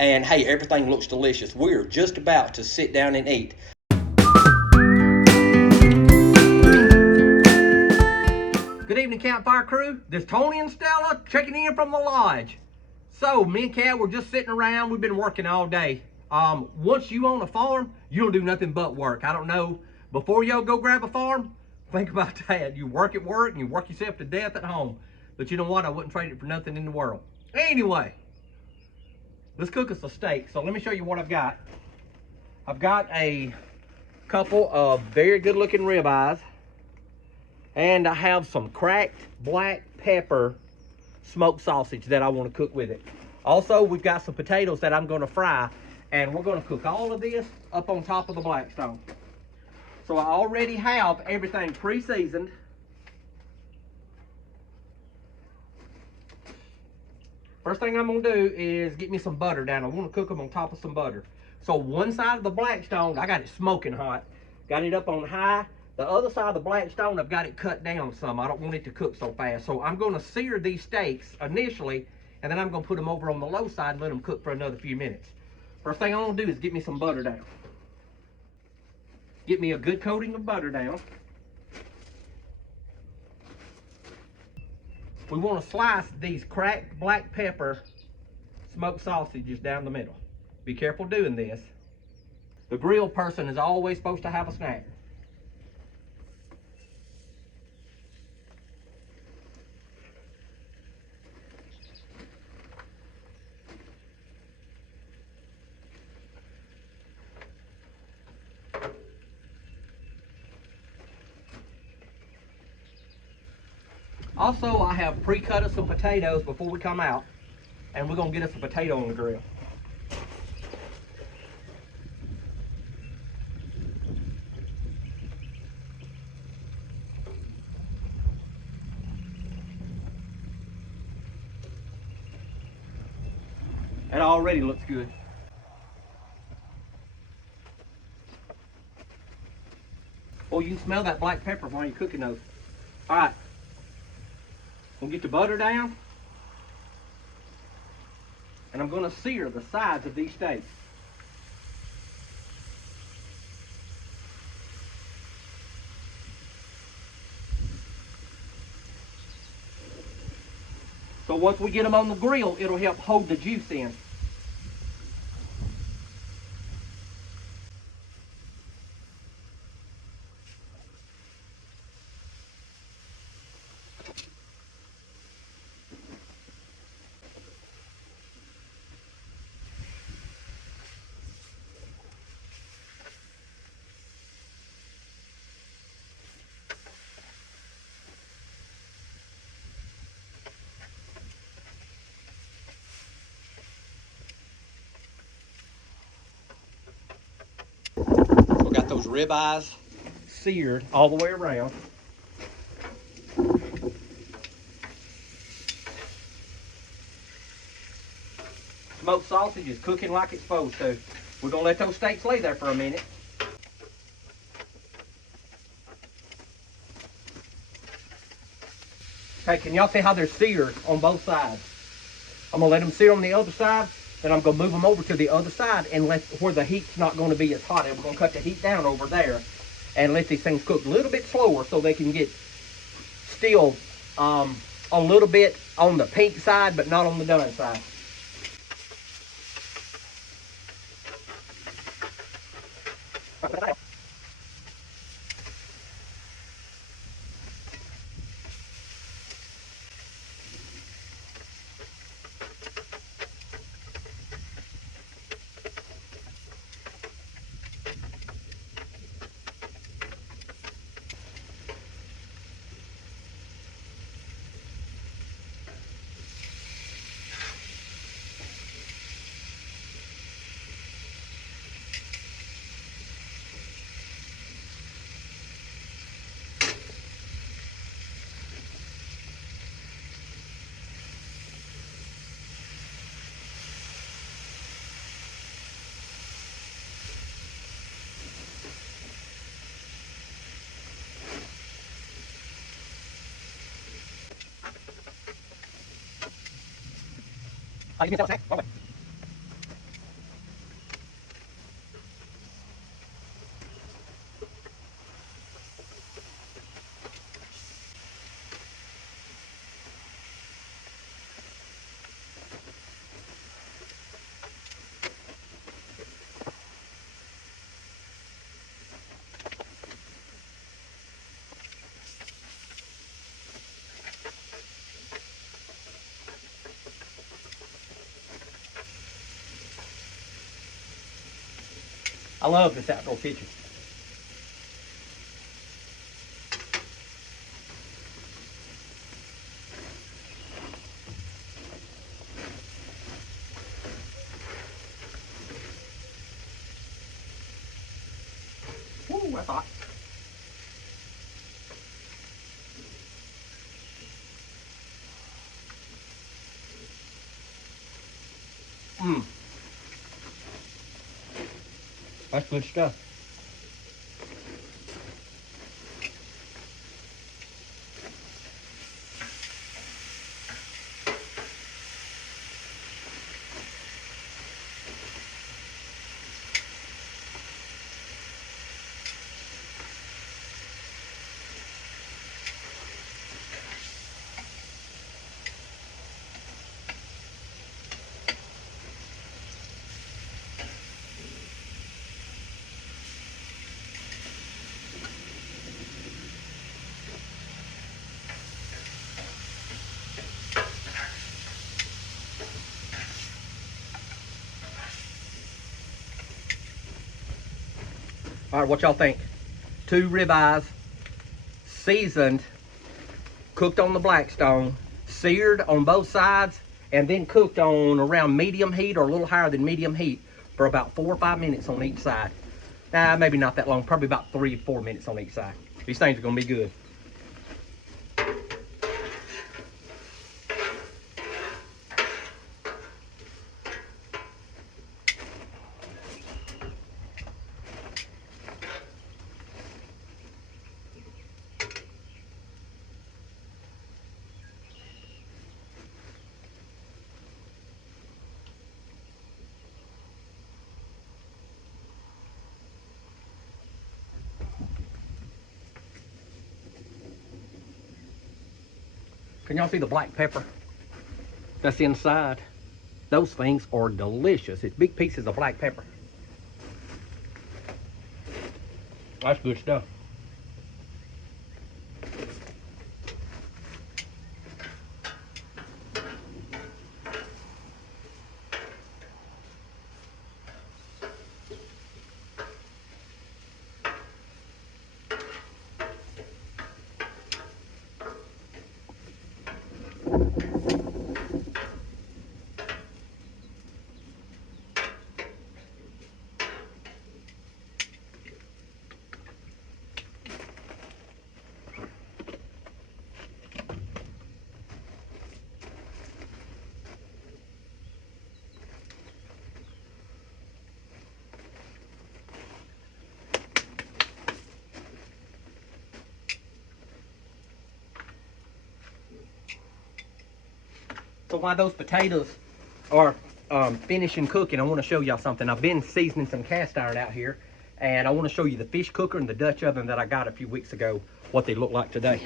And hey, everything looks delicious. We're just about to sit down and eat. Good evening, Campfire crew. This is Tony and Stella checking in from the lodge. So, me and Kat were just sitting around. We've been working all day. Once you own a farm, you don't do nothing but work. I don't know, before y'all go grab a farm, think about that. You work at work and you work yourself to death at home. But you know what? I wouldn't trade it for nothing in the world. Anyway, let's cook us a steak. So let me show you what I've got. I've got a couple of very good looking ribeyes. And I have some cracked black pepper smoked sausage that I want to cook with it. Also, we've got some potatoes that I'm going to fry. And we're going to cook all of this up on top of the Blackstone. So I already have everything pre-seasoned. First thing I'm going to do is get me some butter down. I want to cook them on top of some butter. So one side of the Blackstone, I got it smoking hot. Got it up on high. The other side of the Blackstone, I've got it cut down some. I don't want it to cook so fast. So I'm going to sear these steaks initially, and then I'm going to put them over on the low side and let them cook for another few minutes. First thing I'm going to do is get me some butter down. Get me a good coating of butter down. We want to slice these cracked black pepper smoked sausages down the middle. Be careful doing this. The grill person is always supposed to have a snack. Also, I have pre-cut some potatoes before we come out, and we're going to get us a potato on the grill. It already looks good. Oh, you can smell that black pepper while you're cooking those. All right. We'll get the butter down, and I'm going to sear the sides of these steaks. So once we get them on the grill, it'll help hold the juice in. We got those ribeyes seared all the way around. Smoked sausage is cooking like it's supposed to. We're going to let those steaks lay there for a minute. Okay, can y'all see how they're seared on both sides? I'm going to let them sear on the other side. Then I'm going to move them over to the other side and let where the heat's not going to be as hot. And we're going to cut the heat down over there and let these things cook a little bit slower so they can get still a little bit on the pink side, but not on the done side. Give me that snack. I love this outdoor kitchen. Woo, that's hot. Mmm. That's good stuff. All right, what y'all think? 2 ribeyes, seasoned, cooked on the Blackstone, seared on both sides, and then cooked on around medium heat or a little higher than medium heat for about 4 or 5 minutes on each side. Nah, maybe not that long, probably about 3 or 4 minutes on each side. These things are gonna be good. Can y'all see the black pepper that's inside? Those things are delicious. It's big pieces of black pepper. That's good stuff. So while those potatoes are finishing cooking, I want to show y'all something. I've been seasoning some cast iron out here, and I want to show you the fish cooker and the Dutch oven that I got a few weeks ago, what they look like today.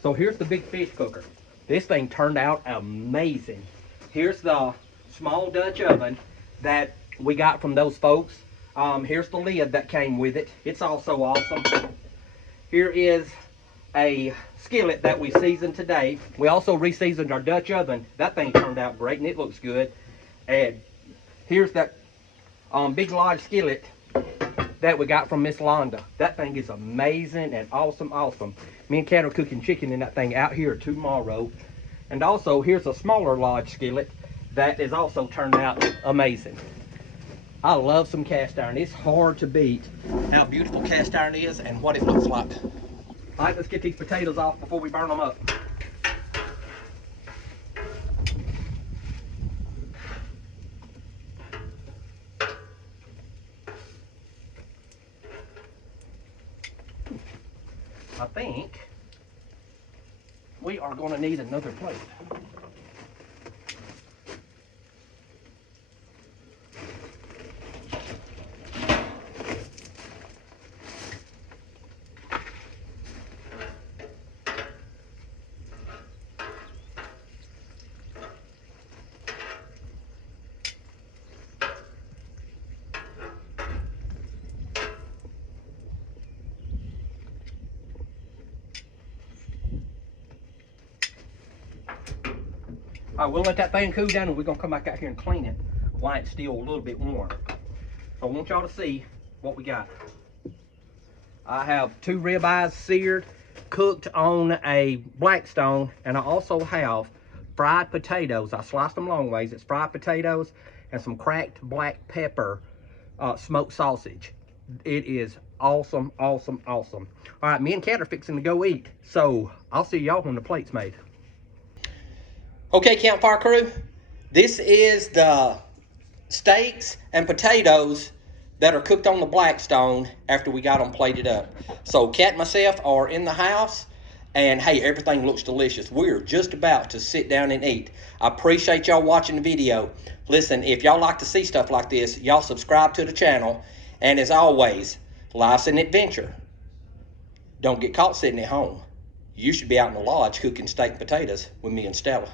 So here's the big fish cooker. This thing turned out amazing. Here's the small Dutch oven that we got from those folks. Here's the lid that came with it. It's also awesome. Here is a skillet that we seasoned today. We also re-seasoned our Dutch oven. That thing turned out great and it looks good. And here's that big large skillet that we got from Miss Londa. That thing is amazing and awesome, awesome. Me and Kat are cooking chicken in that thing out here tomorrow. And also, here's a smaller large skillet that is also turned out amazing. I love some cast iron. It's hard to beat how beautiful cast iron is and what it looks like. All right, let's get these potatoes off before we burn them up. I think we are going to need another plate. All right, we'll let that thing cool down and we're gonna come back out here and clean it while it's still a little bit warm. So I want y'all to see what we got. I have 2 ribeyes seared, cooked on a Blackstone, and I also have fried potatoes. I sliced them long ways. It's fried potatoes and some cracked black pepper smoked sausage. It is awesome, awesome, awesome. All right, me and Kat are fixing to go eat, so I'll see y'all when the plate's made. Okay, Campfire crew, this is the steaks and potatoes that are cooked on the Blackstone after we got them plated up. So Kat and myself are in the house, and hey, everything looks delicious. We're just about to sit down and eat. I appreciate y'all watching the video. Listen, if y'all like to see stuff like this, y'all subscribe to the channel. And as always, life's an adventure. Don't get caught sitting at home. You should be out in the lodge cooking steak and potatoes with me and Stella.